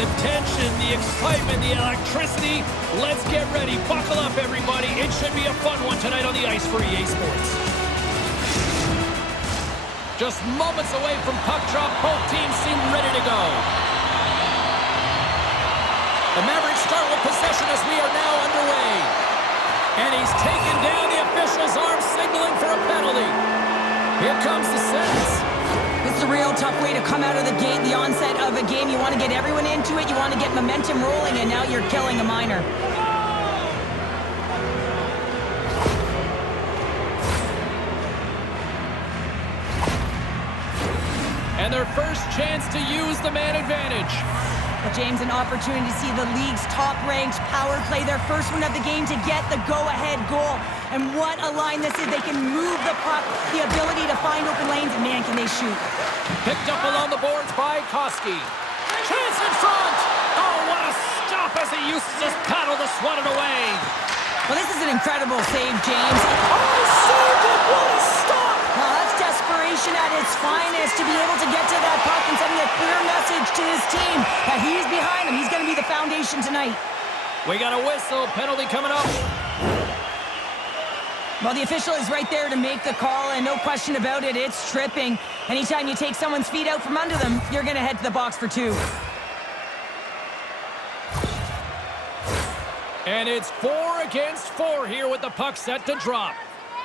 the tension, the excitement, the electricity. Let's get ready. Buckle up, everybody. It should be a fun one tonight on the ice for EA Sports. Just moments away from puck drop, both teams seem ready to go. The Mavericks start with possession as we are now underway. And he's taken down the official's arm, signaling for a penalty. Here comes the sentence. It's a real tough way to come out of the gate, the onset of a game. You want to get everyone into it, you want to get momentum rolling, and now you're killing a minor. And their first chance to use the man advantage. But James, an opportunity to see the league's top-ranked power play, their first one of the game to get the go-ahead goal. And what a line this is. They can move the puck, the ability to find open lanes, and man, can they shoot. Picked up along the boards by Koski. Chance in front! Oh, what a stop as he uses his paddle to swat it away. Well, this is an incredible save, James. Oh, saved it! What a stop! Well, that's desperation at its finest to be able to get to that puck and sending a clear message to his team that he's behind him. He's going to be the foundation tonight. We got a whistle. Penalty coming up. Well, the official is right there to make the call, and no question about it, it's tripping. Anytime you take someone's feet out from under them, you're going to head to the box for two. And it's 4 against 4 here with the puck set to drop.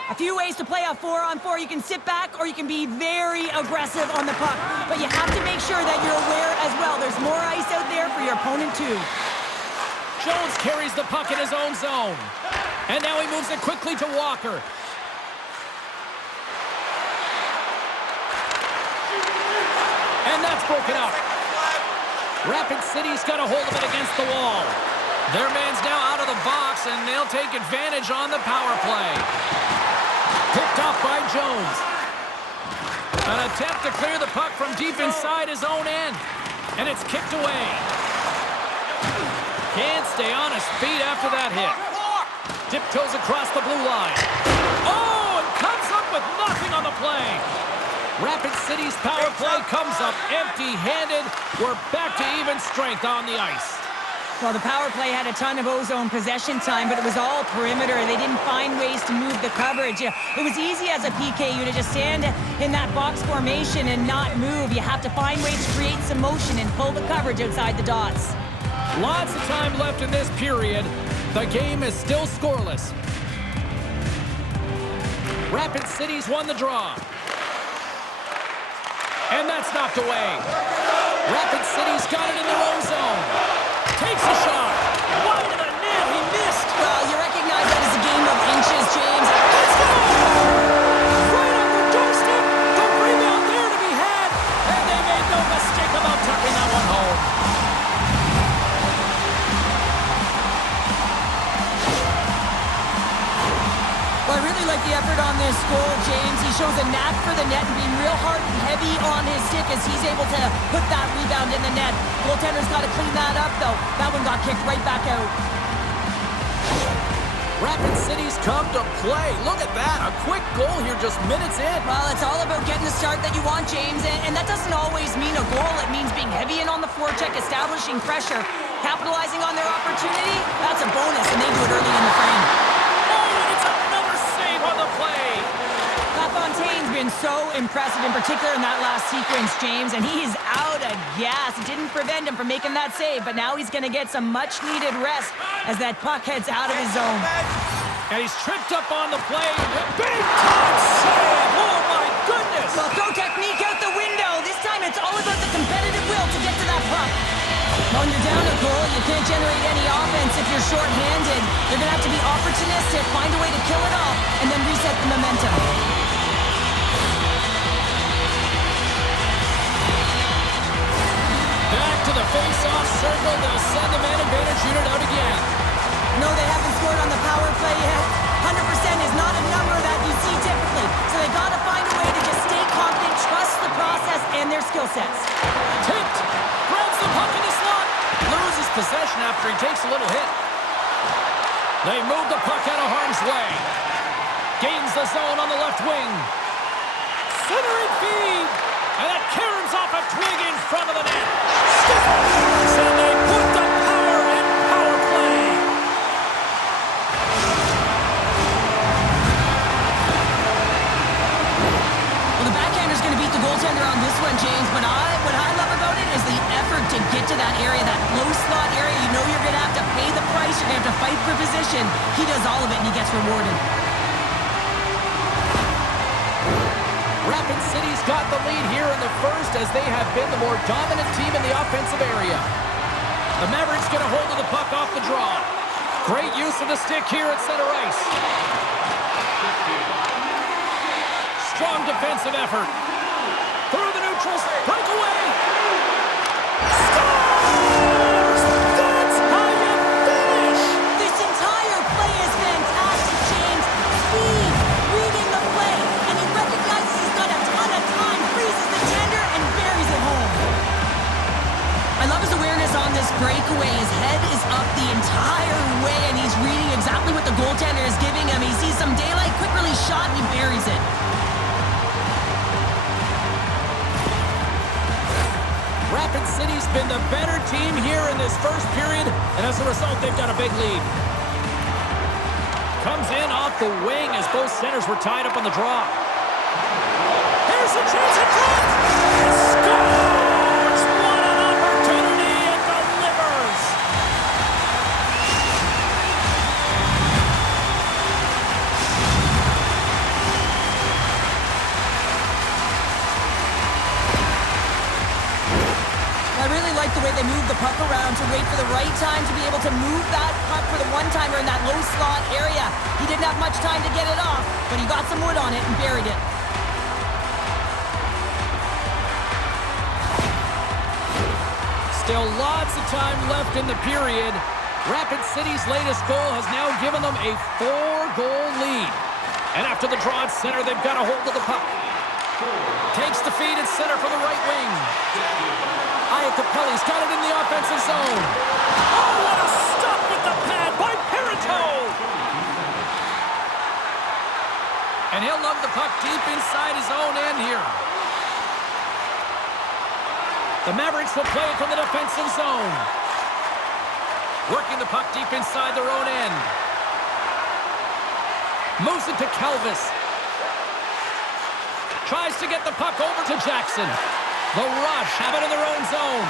A few ways to play a 4-on-4. You can sit back or you can be very aggressive on the puck. But you have to make sure that you're aware as well. There's more ice out there for your opponent too. Jones carries the puck in his own zone. And now he moves it quickly to Walker. And that's broken up. Rapid City's got a hold of it against the wall. Their man's now out of the box, and they'll take advantage on the power play. Picked off by Jones. An attempt to clear the puck from deep inside his own end. And it's kicked away. Can't stay on his feet after that hit. Tiptoes across the blue line. Oh, and comes up with nothing on the play. Rapid City's power play comes up empty-handed. We're back to even strength on the ice. Well, the power play had a ton of ozone possession time, but it was all perimeter. They didn't find ways to move the coverage. It was easy as a PKU to just stand in that box formation and not move. You have to find ways to create some motion and pull the coverage outside the dots. Lots of time left in this period. The game is still scoreless. Rapid City's won the draw. And that's knocked away. Rapid City's got it in their own zone. Takes a shot. Wide of the net. He missed. Well, you recognize that as a game of inches, James. Let's go! Right on the doorstep. The rebound there to be had. And they made no mistake about tucking that one home. Well, I really like the effort on this goal, James. He shows a knack for the net and being real hard and heavy on his stick as he's able to put that rebound in the net. Goaltender's got to clean that up, though. That one got kicked right back out. Rapid City's come to play. Look at that. A quick goal here just minutes in. Well, it's all about getting the start that you want, James, and that doesn't always mean a goal. It means being heavy in on the forecheck, establishing pressure, capitalizing on their opportunity. That's a bonus, and they do it early in the frame. Oh, and it's another save on the play. LaFontaine's been so impressive, in particular in that last sequence, James, and he's out of gas. It didn't prevent him from making that save, but now he's going to get some much-needed rest as that puck heads out of his zone. And he's tripped up on the play. Big-time save! Oh, my goodness! Well, throw technique out the window. This time it's all about the competitive will to get to that puck. When you're down a goal, you can't generate any offense if you're short-handed. You're going to have to be opportunistic, find a way to kill it off, and then reset the momentum. Back to the face-off circle. They'll send the man advantage unit out again. No, they haven't scored on the power play yet. 100% is not a number that you see typically. So they got to find a way to just stay confident, trust the process and their skill sets. Tipped. Grabs the puck in the slot. Loses possession after he takes a little hit. They move the puck out of harm's way. Gains the zone on the left wing. Centering feed. And that caroms off a twig in front of the net. Scores! And they that area, that low slot area. You know you're going to have to pay the price. You're going to have to fight for position. He does all of it, and he gets rewarded. Rapid City's got the lead here in the first as they have been the more dominant team in the offensive area. The Mavericks get a hold of the puck off the draw. Great use of the stick here at center ice. Strong defensive effort. Through the neutrals, breakaway. Scores! That's how you finish! This entire play is fantastic, James. Speed, reading the play, and he recognizes he's got a ton of time, freezes the tender, and buries it home. I love his awareness on this breakaway. His head is up the entire way, and he's reading exactly what the goaltender is giving him. He sees some daylight, quick release shot, and he buries it. Rapid City's been the better team here in this first period, and as a result, they've got a big lead. Comes in off the wing as both centers were tied up on the draw. Here's a chance in front! Scores! What an opportunity and delivers! I really like the way they move the puck around to wait for the right time to be able to move that puck for the one-timer in that low slot area. He didn't have much time to get it off, but he got some wood on it and buried it. Still lots of time left in the period. Rapid City's latest goal has now given them a 4-goal lead. And after the draw at center, they've got a hold of the puck. Takes the feed at center for the right wing. Iacopelli's got it in the offensive zone. Oh, what a stop with the pad by Perito! And he'll lug the puck deep inside his own end here. The Mavericks will play it from the defensive zone. Working the puck deep inside their own end. Moves it to Calvis. Tries to get the puck over to Jackson. The Rush have it in their own zone.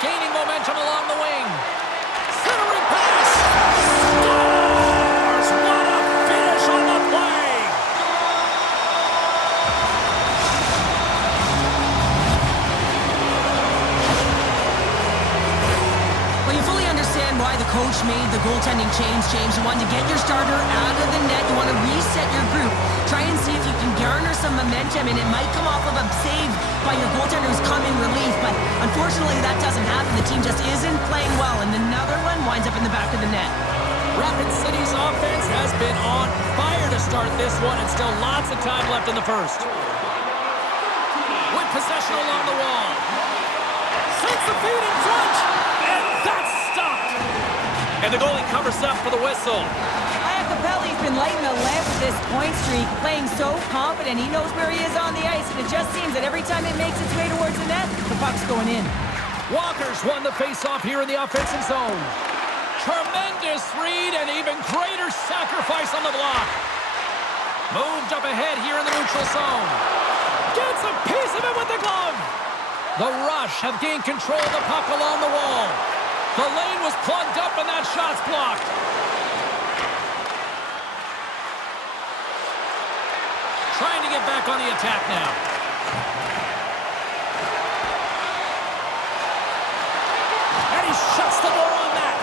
Gaining momentum along the wing. Centering pass. Scores! What a finish on the play! Well, you fully understand why the coach made the goaltending change, James. You want to get your starter out of the net. You want to reset your group. Try and see if you can garner some momentum, and it might come off of a save by your goaltender who's come in relief, but unfortunately that doesn't happen. The team just isn't playing well, and another one winds up in the back of the net. Rapid City's offense has been on fire to start this one, and still lots of time left in the first. With possession along the wall. Sends the feed in front, and that's stopped. And the goalie covers up for the whistle. Iacopelli's been lighting the lamp with this point streak, playing so confident. He knows where he is on the ice, and it just seems that every time it makes its way towards the net, the puck's going in. Walker's won the face-off here in the offensive zone. Tremendous read and even greater sacrifice on the block. Moved up ahead here in the neutral zone. Gets a piece of it with the glove. The Rush have gained control of the puck along the wall. The lane was plugged up and that shot's blocked. Trying to get back on the attack now. And he shuts the door on that.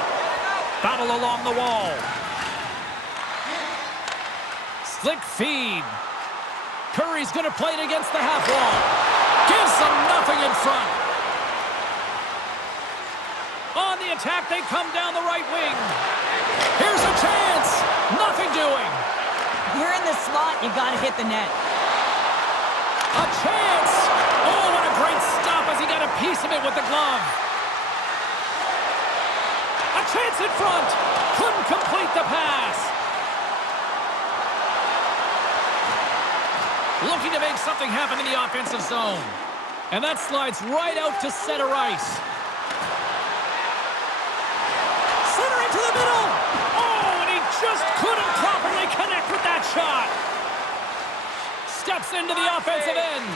Battle along the wall. Slick feed. Curry's going to play it against the half wall. Gives them nothing in front. On the attack, they come down the right wing. Here's a chance. Nothing doing. You're in the slot, you gotta hit the net. A chance! Oh, what a great stop as he got a piece of it with the glove. A chance in front. Couldn't complete the pass. Looking to make something happen in the offensive zone. And that slides right out to center ice. Centering to the middle. Oh, and he just couldn't properly connect with that shot. Steps into the offensive end.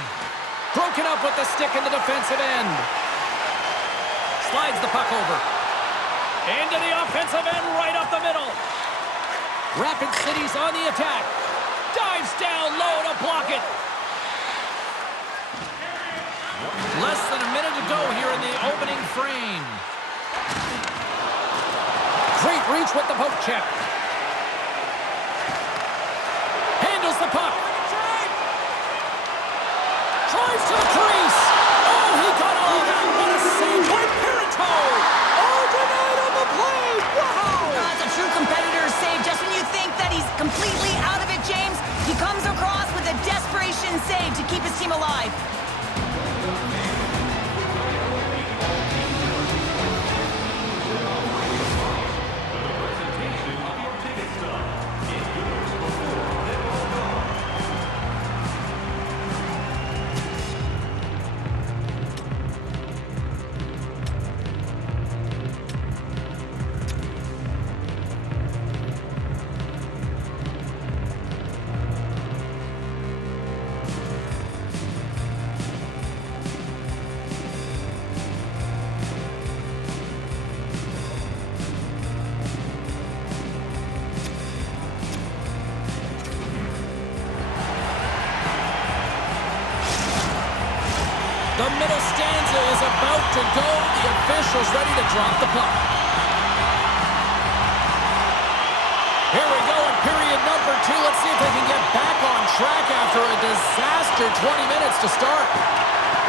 Broken up with the stick in the defensive end. slides the puck over. Into the offensive end, right up the middle. Rapid City's on the attack. Dives down low to block it. Less than a minute to go here in the opening frame. Great reach with the poke check. Handles the puck. Drives to the crease. Oh, he got all of that. What a save by Pirito. Oh, denied on the play. Wow. That's a true competitor's save. Just when you think that he's completely out of it, James, he comes across with a desperation save to keep his team alive. The middle stanza is about to go. The official's ready to drop the puck. Here we go in period number 2. Let's see if they can get back on track after a disaster 20 minutes to start.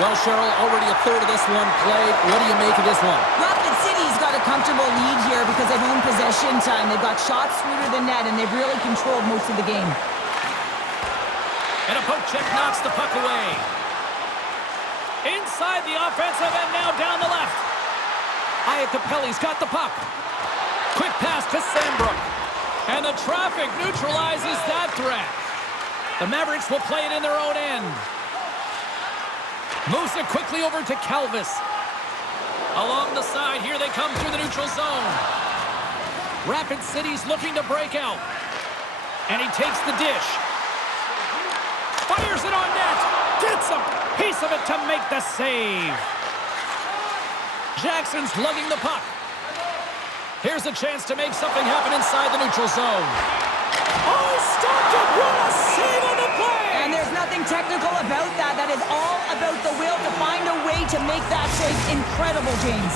Well, Cheryl, already a third of this one played. What do you make of this one? Rapid City's got a comfortable lead here because they've owned possession time. They've got shots through to the net, and they've really controlled most of the game. And a poke check knocks the puck away. Inside the offensive end, now down the left. Iacopelli's got the puck. Quick pass to Sambrook. And the traffic neutralizes that threat. The Mavericks will play it in their own end. Moves it quickly over to Calvis. Along the side, here they come through the neutral zone. Rapid City's looking to break out. And he takes the dish. Fires it on net. Gets a piece of it to make the save. Jackson's lugging the puck. Here's a chance to make something happen inside the neutral zone. Oh, stopped it. What a save on the play. And there's nothing technical about that. That is all about the will to find a way to make that save. Incredible, James.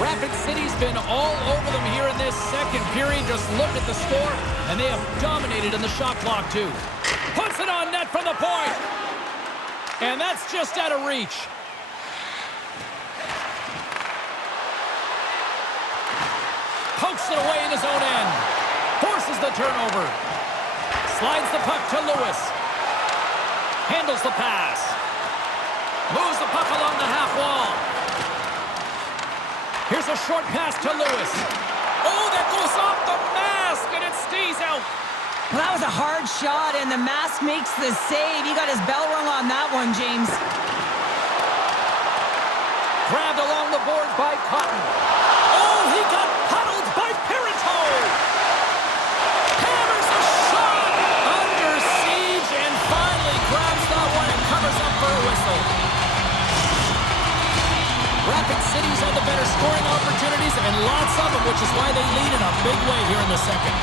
Rapid City's been all over them here in this second period. Just look at the score, and they have dominated in the shot clock, too. Puts it on net from the point. And that's just out of reach. Pokes it away in his own end. Forces the turnover. Slides the puck to Luce. Handles the pass. Moves the puck along the half wall. Here's a short pass to Luce. Oh, that goes off the mask, and it stays out. Well, that was a hard shot, and the mask makes the save. He got his bell rung on that one, James. Grabbed along the board by Cotton. Oh, he got puddled by Pirito. Hammers a shot. Under siege, and finally grabs that one and covers up for a whistle. Rapid City's had the better scoring opportunities, and lots of them, which is why they lead in a big way here in the second.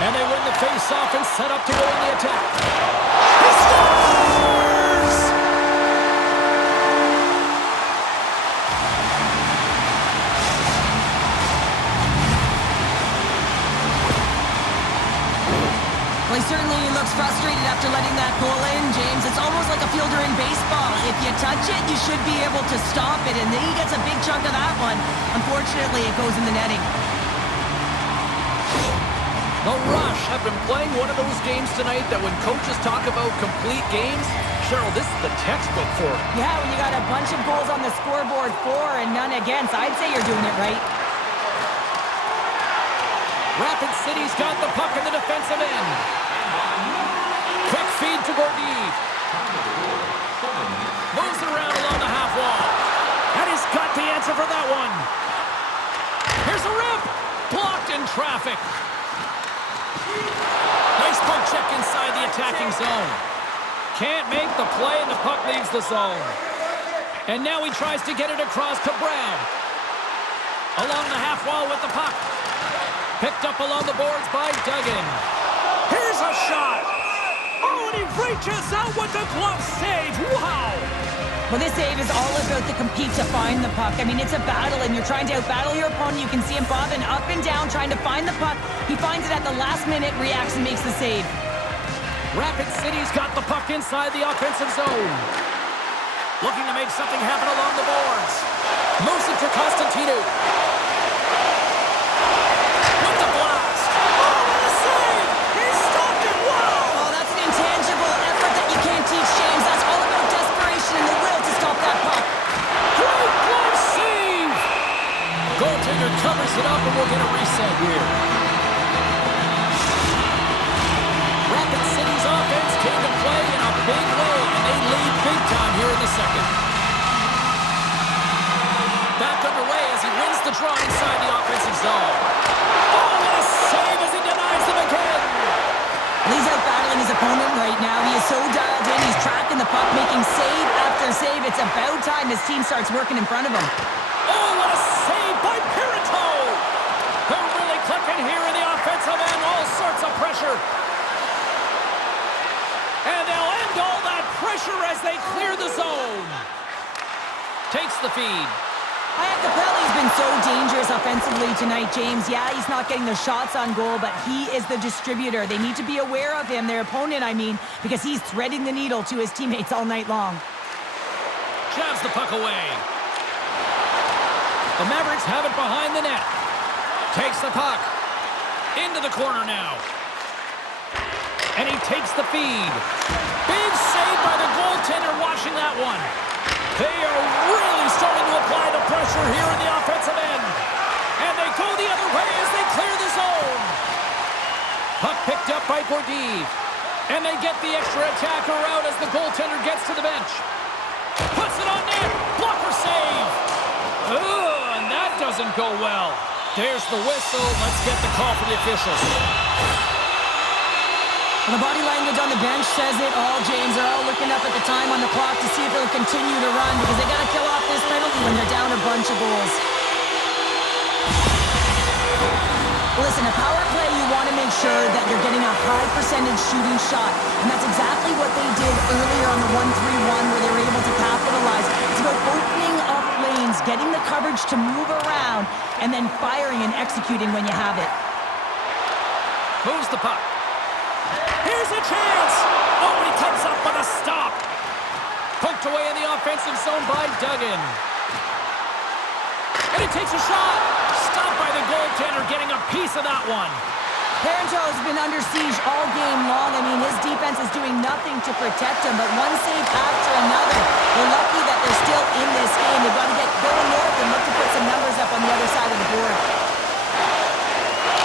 And they win the face-off and set up to go in the attack. He scores! Well, he certainly looks frustrated after letting that goal in, James. It's almost like a fielder in baseball. If you touch it, you should be able to stop it, and he gets a big chunk of that one. Unfortunately, it goes in the netting. The Rush have been playing one of those games tonight that when coaches talk about complete games, Cheryl, this is the textbook for it. Yeah, when you got a bunch of goals on the scoreboard for and none against, I'd say you're doing it right. Rapid City's got the puck in the defensive end. Quick feed to Gordeev. Moves it around along the half wall. And he's got the answer for that one. Here's a rip. Blocked in traffic. Nice poke check inside the attacking zone. Can't make the play, and the puck leaves the zone. And now he tries to get it across to Brown. Along the half wall with the puck. Picked up along the boards by Dugan. Here's a shot. Oh, and he reaches out with the glove save. Wow. Well, this save is all about the compete to find the puck. I mean, it's a battle, and you're trying to outbattle your opponent. You can see him bobbing up and down, trying to find the puck. He finds it at the last minute, reacts, and makes the save. Rapid City's got the puck inside the offensive zone. Looking to make something happen along the boards. Moves it to Constantino. With the blast. Oh, what a save! He stopped it! Wow! Oh, that's an intangible effort that you can't teach, James. That's all about desperation and the will to stop that puck. Great glove save! Goaltender covers it up, and we'll get a reset here. Rapid City's offense came to play in a big way, and they lead big time here in the second. Back underway as he wins the draw inside the offensive zone. Oh, what a save as he denies them again! He's out battling his opponent right now. He is so dialed in. He's tracking the puck, making save after save. It's about time his team starts working in front of him. Oh, what a save by Pirito! They're really clicking here in the offensive end. All sorts of pressure. And they'll end all that pressure as they clear the zone. Takes the feed. Iacopelli's been so dangerous offensively tonight, James. Yeah, he's not getting the shots on goal, but he is the distributor. They need to be aware of him, their opponent, I mean, because he's threading the needle to his teammates all night long. Jabs the puck away. The Mavericks have it behind the net. Takes the puck. Into the corner now. And he takes the feed. Big save by the goaltender watching that one. They are really starting to apply the pressure here in the offensive end. And they go the other way as they clear the zone. Puck picked up by Gordeev. And they get the extra attacker out as the goaltender gets to the bench. Puts it on net. Blocker save. And that doesn't go well. There's the whistle. Let's get the call from the officials. And the body language on the bench says it all, James. They're all looking up at the time on the clock to see if they'll continue to run because they got to kill off this penalty when they're down a bunch of goals. Listen, a power play, you want to make sure that you're getting a high percentage shooting shot. And that's exactly what they did earlier on the 1-3-1 where they were able to capitalize. It's about opening up lanes, getting the coverage to move around, and then firing and executing when you have it. Moves the puck. Here's a chance! Oh, he comes up with a stop! Poked away in the offensive zone by Dugan. And he takes a shot! Stopped by the goaltender, getting a piece of that one. Pirito's been under siege all game long. I mean, his defense is doing nothing to protect him, but one save after another. They're lucky that they're still in this game. They've got to get going north and look to put some numbers up on the other side of the board.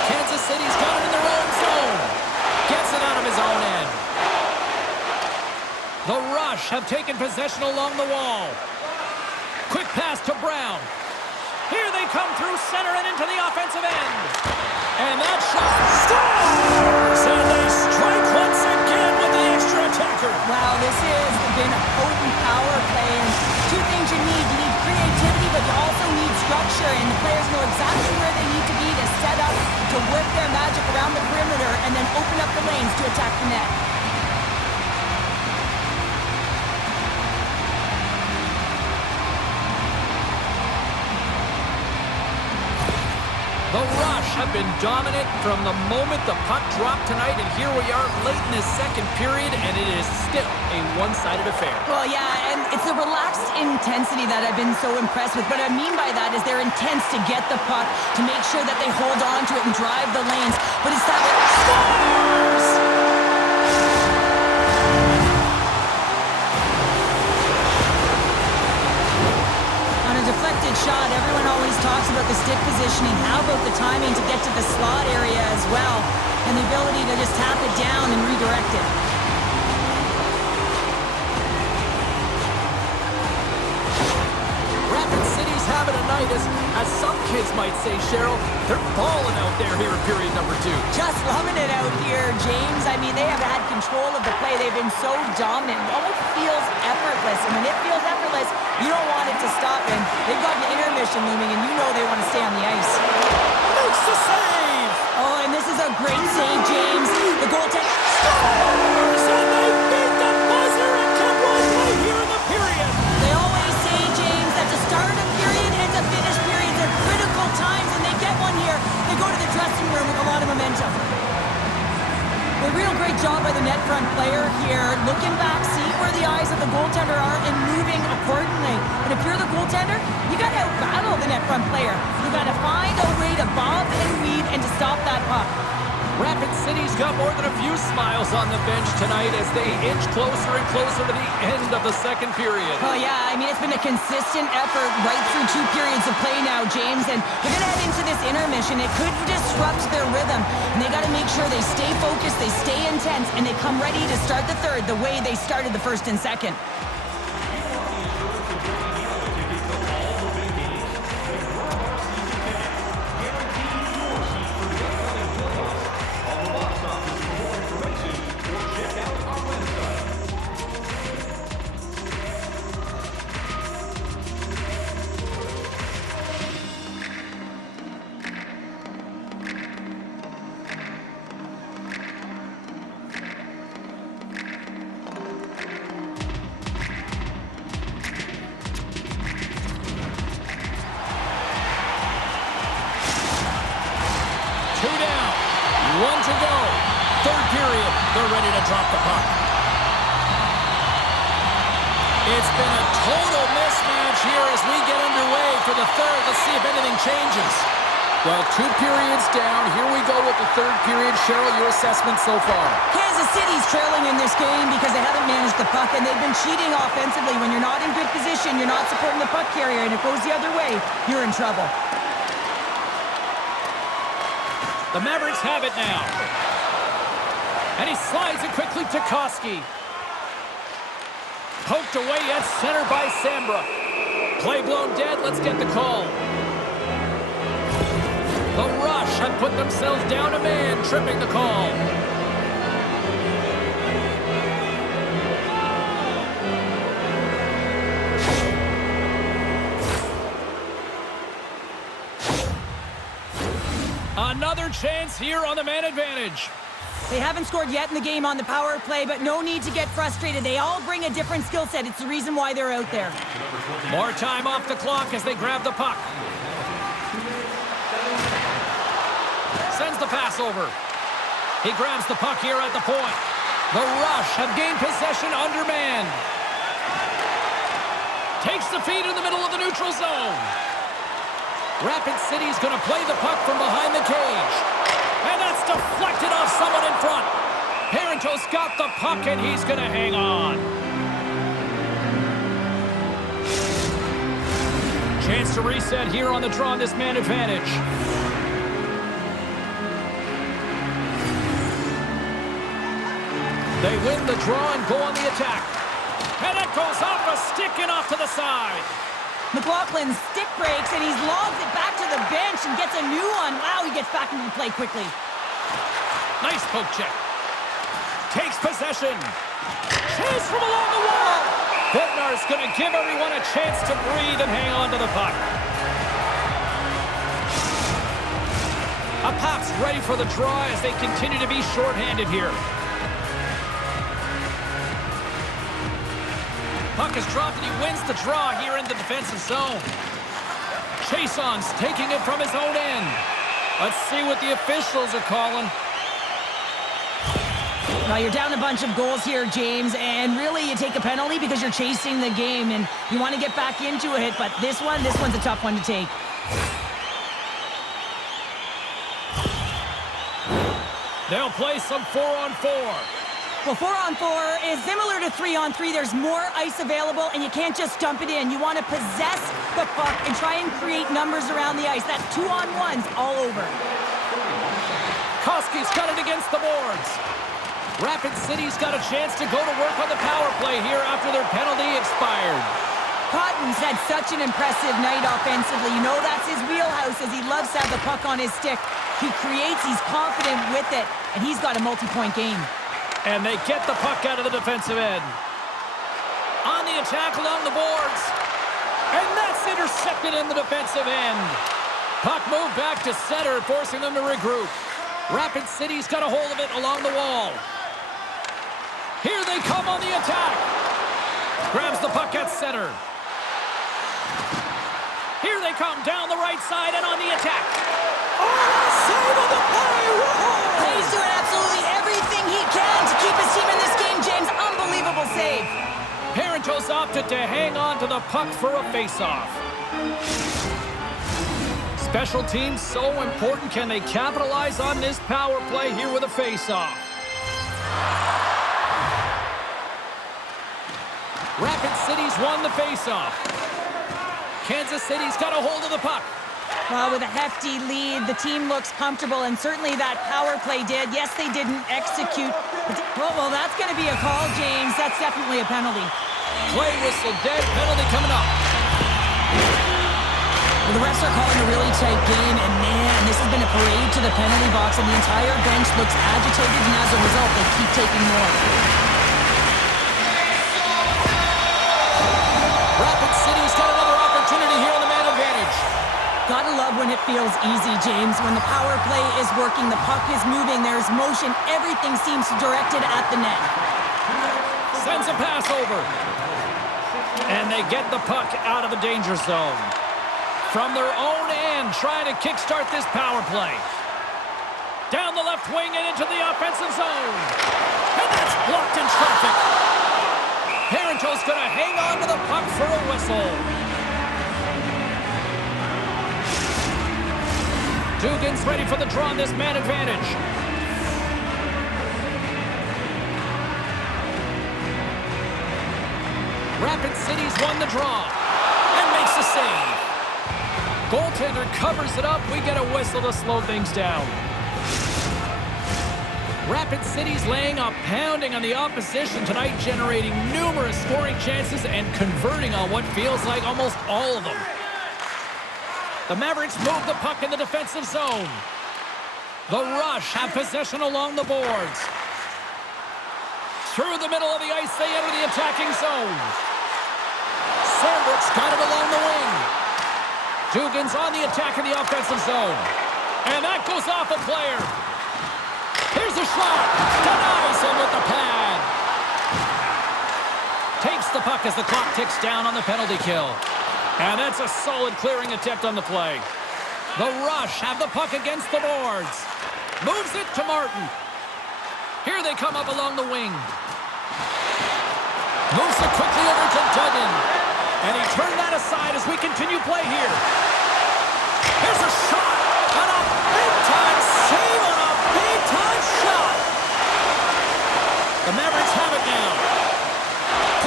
Kansas City's got it in their own zone. Gets it out of his own end. The Rush have taken possession along the wall. Quick pass to Brown. Here they come through center and into the offensive end. And that shot scores! And they strike once again with the extra attacker. Wow, this has been a potent power play. And two things you need. You need creativity, but you also need structure. And the players know exactly where they need to be to set up, to work their magic around the perimeter, and then open up the lanes to attack the net. The Rush have been dominant from the moment the puck dropped tonight, and here we are late in the second period, and it is still a one-sided affair. Well, yeah, and it's the relaxed intensity that I've been so impressed with. What I mean by that is they're intense to get the puck, to make sure that they hold on to it and drive the lanes, but it's that scores! Deflected shot. Everyone always talks about the stick positioning. How about the timing to get to the slot area as well? And the ability to just tap it down and redirect it. Rapid City's having a night, as some kids might say, Cheryl. They're balling out there here in period number 2. Just loving it out here, James. I mean, they have had control of the play. They've been so dominant. It almost feels effortless. And when it feels effortless, you don't want it to stop. And they've got an intermission looming, and you know they want to stay on the ice. Makes the save! Oh, and this is a great save, James. The goaltender scores! And they beat the buzzer and kept one right here in the period. They always say, James, that to start a period and to finish periods are critical times, and they get one here. They go to the dressing room with a lot of momentum. A real great job by the net front player here. Looking back, seeing where the eyes of the goaltender are and moving accordingly. And if you're the goaltender, you got to outbattle the net front player. You got to find a way to bob and weave and to stop that puck. Rapid City's got more than a few smiles on the bench tonight as they inch closer and closer to the end of the second period. Oh, yeah. I mean, it's been a consistent effort right through 2 periods of play now, James. And they're going to head into this intermission. It could disrupt their rhythm. And they got to make sure they stay focused, they stay intense, and they come ready to start the third the way they started the first and second. One to go. Third period. They're ready to drop the puck. It's been a total mismatch here as we get underway for the third. Let's see if anything changes. Well, 2 periods down. Here we go with the third period. Cheryl, your assessment so far? Kansas City's trailing in this game because they haven't managed the puck, and they've been cheating offensively. When you're not in good position, you're not supporting the puck carrier, and it goes the other way, you're in trouble. The Mavericks have it now. And he slides it quickly to Koski. Poked away at center by Sambrook. Play blown dead. Let's get the call. The Rush have put themselves down a man, tripping the call. Another chance here on the man advantage. They haven't scored yet in the game on the power play, but no need to get frustrated. They all bring a different skill set. It's the reason why they're out there. More time off the clock as they grab the puck. Sends the pass over. He grabs the puck here at the point. The Rush have gained possession undermanned. Takes the feed in the middle of the neutral zone. Rapid City's going to play the puck from behind the cage. And that's deflected off someone in front. Parentos got the puck, and he's going to hang on. Chance to reset here on the draw on this man advantage. They win the draw and go on the attack. And it goes off a stick and off to the side. McLaughlin's stick breaks, and he's lobbed it back to the bench and gets a new one. Wow, he gets back into the play quickly. Nice poke check. Takes possession. Chase from along the wall. Bednar's going to give everyone a chance to breathe and hang on to the puck. A pop's ready for the draw as they continue to be shorthanded here. Puck is dropped and he wins the draw here in the defensive zone. Chason's taking it from his own end. Let's see what the officials are calling. Well, you're down a bunch of goals here, James, and really you take a penalty because you're chasing the game and you want to get back into it, but this one's a tough one to take. They'll play some 4-on-4. Well, 4-on-4 is similar to 3-on-3. There's more ice available, and you can't just dump it in. You want to possess the puck and try and create numbers around the ice. That's 2-on-1s all over. Koski's got it against the boards. Rapid City's got a chance to go to work on the power play here after their penalty expired. Cotton's had such an impressive night offensively. You know that's his wheelhouse, as he loves to have the puck on his stick. He creates, he's confident with it, and he's got a multi-point game. And they get the puck out of the defensive end. On the attack along the boards. And that's intercepted in the defensive end. Puck moved back to center, forcing them to regroup. Rapid City's got a hold of it along the wall. Here they come on the attack. Grabs the puck at center. Here they come down the right side and on the attack. Oh, save of the play! Whoa! He's doing absolutely everything he can to keep his team in this game, James. Unbelievable save. Parentos opted to hang on to the puck for a face-off. Special teams so important. Can they capitalize on this power play here with a face-off? Rapid City's won the face-off. Kansas City's got a hold of the puck. Well, with a hefty lead, the team looks comfortable, and certainly that power play did. Yes, they didn't execute. Well, that's going to be a call, James. That's definitely a penalty. Play whistle dead. Penalty coming up. Well, the refs are calling a really tight game, and man, this has been a parade to the penalty box, and the entire bench looks agitated, and as a result, they keep taking more. Rapid City's got another opportunity here on the man advantage. Gotta love when it feels easy, James. When the power play is working, the puck is moving, there's motion, everything seems directed at the net. Sends a pass over. And they get the puck out of the danger zone. From their own end, trying to kickstart this power play. Down the left wing and into the offensive zone. And that's blocked in traffic. Parento's going to hang on to the puck for a whistle. Dugan's ready for the draw on this man advantage. Rapid City's won the draw and makes the save. Goaltender covers it up. We get a whistle to slow things down. Rapid City's laying a pounding on the opposition tonight, generating numerous scoring chances and converting on what feels like almost all of them. The Mavericks move the puck in the defensive zone. The Rush have possession along the boards. Through the middle of the ice, they enter the attacking zone. Sambrook's got it along the wing. Dugan's on the attack in the offensive zone. And that goes off a player. Here's a shot. Denies him with the pad. Takes the puck as the clock ticks down on the penalty kill. And that's a solid clearing attempt on the play. The Rush have the puck against the boards. Moves it to Martin. Here they come up along the wing. Moves it quickly over to Dugan. And he turned that aside as we continue play here. Here's a shot. And a big-time save on a big-time shot. The Mavericks have it now.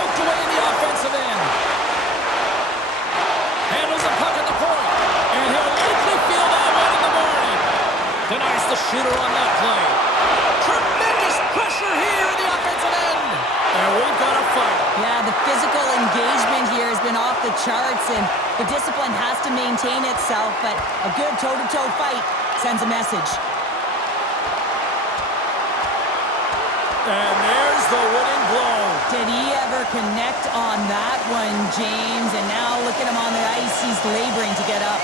Poked away in the offensive end. Handles the puck at the point. And he'll likely feel that one in the morning. Denies the shooter on that play. Tremendous pressure here in the offensive end. And we've got a fight. Yeah, the physical engagement here has been off the charts, and the discipline has to maintain itself, but a good toe-to-toe fight sends a message. And there's the winning blow. Did he ever connect on that one, James? And now look at him on the ice. He's laboring to get up.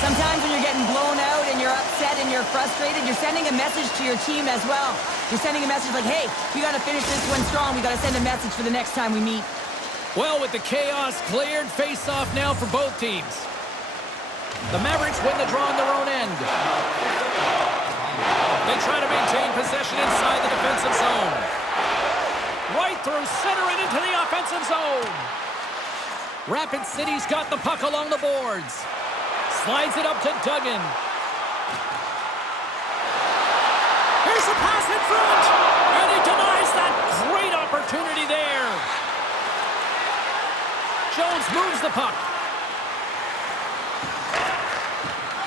Sometimes when you're getting blown out and you're upset and you're frustrated, you're sending a message to your team as well. You're sending a message like, hey, we got to finish this one strong. We got to send a message for the next time we meet. Well, with the chaos cleared, face-off now for both teams. The Mavericks win the draw on their own end. They try to maintain possession inside the defensive zone. Right through center and into the offensive zone. Rapid City's got the puck along the boards. Slides it up to Dugan. Here's a pass in front. And he denies that great opportunity there. Jones moves the puck.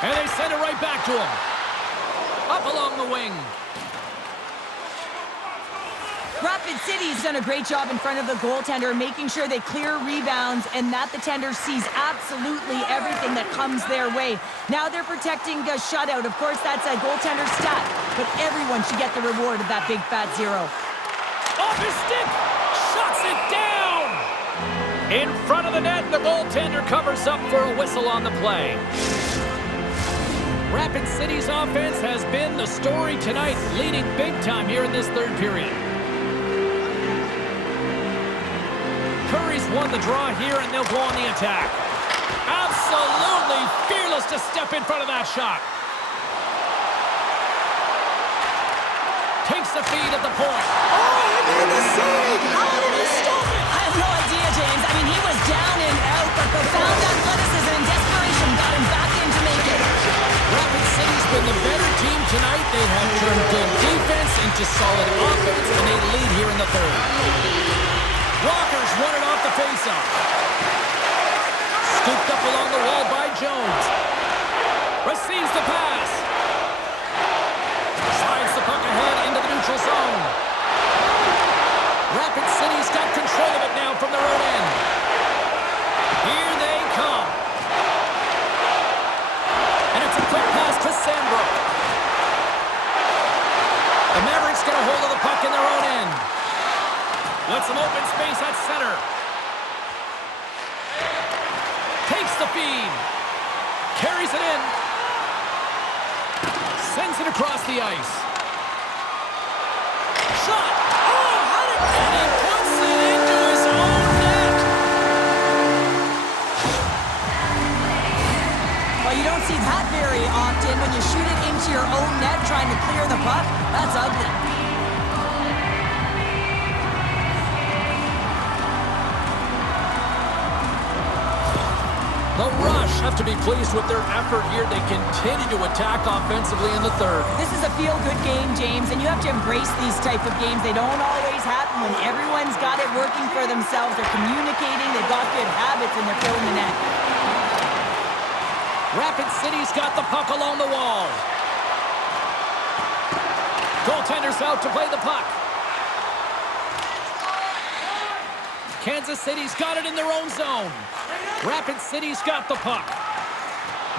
And they send it right back to him. Up along the wing. Rapid City's done a great job in front of the goaltender, making sure they clear rebounds and that the tender sees absolutely everything that comes their way. Now they're protecting a shutout. Of course, that's a goaltender stat, but everyone should get the reward of that big fat zero. Off his stick! Shuts it down! In front of the net, the goaltender covers up for a whistle on the play. Rapid City's offense has been the story tonight, leading big time here in this third period. Curry's won the draw here, and they'll go on the attack. Absolutely fearless to step in front of that shot. Takes the feed at the point. Oh, he made the save! How did he stop it? I have no idea, James. I mean, he was down and out, but profound athleticism and desperation got him back in to make it. Rapid City's been the better team tonight. They have turned good defense into solid offense, and they lead here in the third. Walker's won it off the faceoff. Scooped up along the wall by Jones. Receives the pass. Slides the puck ahead into the neutral zone. Rapid City's got control of it now from their own end. Here they come. And it's a quick pass to Sambrook. The Mavericks get a hold of the puck in their own end. With some open space at center. Takes the feed. Carries it in. Sends it across the ice. Shot! Oh, how did... And he puts it into his own net! Well, you don't see that very often when you shoot it into your own net trying to clear the puck. That's ugly. The Rush have to be pleased with their effort here. They continue to attack offensively in the third. This is a feel-good game, James, and you have to embrace these type of games. They don't always happen when everyone's got it working for themselves. They're communicating, they've got good habits, and they're filling the net. Rapid City's got the puck along the wall. Goaltender's out to play the puck. Kansas City's got it in their own zone. Rapid City's got the puck.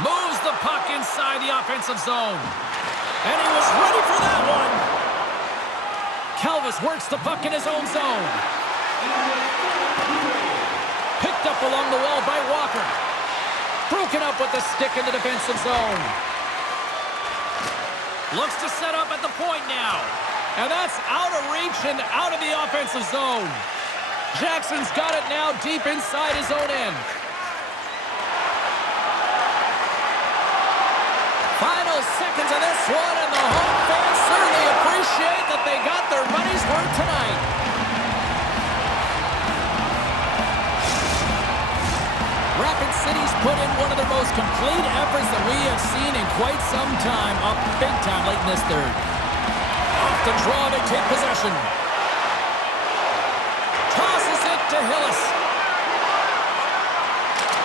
Moves the puck inside the offensive zone. And he was ready for that one. Calvis works the puck in his own zone. Picked up along the wall by Walker. Broken up with the stick in the defensive zone. Looks to set up at the point now. And that's out of reach and out of the offensive zone. Jackson's got it now deep inside his own end. Final seconds of this one, and the home fans certainly appreciate that they got their money's worth tonight. Rapid City's put in one of their most complete efforts that we have seen in quite some time, up big time late in this third. Off the draw, they take possession. Tosses it to Hillis.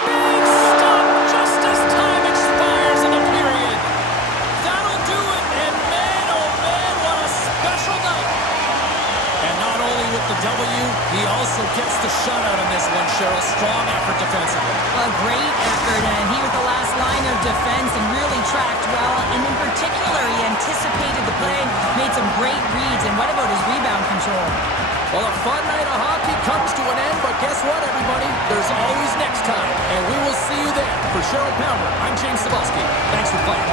Big stop just as time expires in the period. That'll do it, and man, oh man, what a special night. And not only with the W, he also gets the shutout in this one, Cheryl. Strong effort defensively. A great effort, and he was the last line of defense and really tracked well. And in particular, he anticipated the play, made some great reads, and what about his rebound control? Well, a fun night of hockey comes to an end, but guess what, everybody? There's always next time, and we will see you there. For Cheryl Pounder, I'm James Cebulski. Thanks for playing.